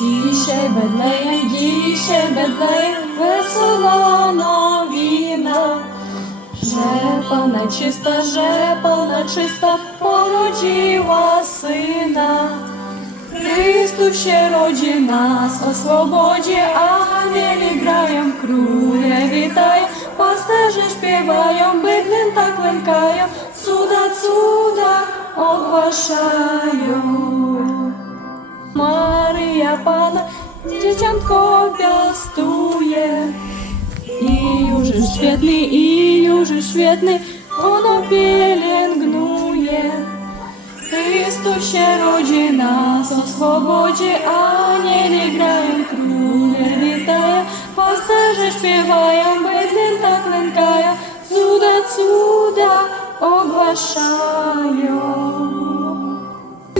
бедлеєм, діще бедлеєм, весела новіна. Жепа нечиста, жепа нечиста, породила сина. Христу ще роді нас о свободі, ангелі граєм, круле вітає, пастежі співаєм, бидлин так ленкаєм, цуда, цуда оглашаю. Марія пана дитятко пястує, i już świetny, i już świetny, ono pielęgnuje. Chrystus się rodzi nas o swobodzie, anieli grają, króle witają, pasterze śpiewają, bydlin tak lękają, cuda, cuda ogłaszają.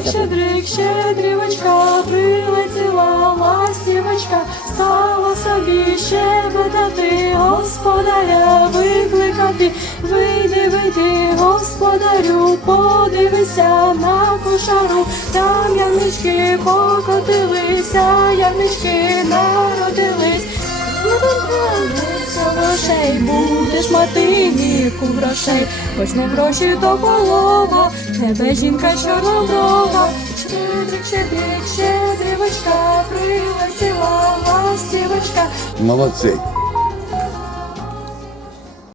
Щедрик, щедрівочка, прилетіла Викликати, вийди, вийди, господарю, подивися на кошару, там ямнички покотилися, ямнички народились. Грошей, будеш мати віку грошей, хоч не гроші до полова, тебе жінка чорноброва, щедрик, щедрик, щедрівочка, прилетіла ластівочка, Молодці.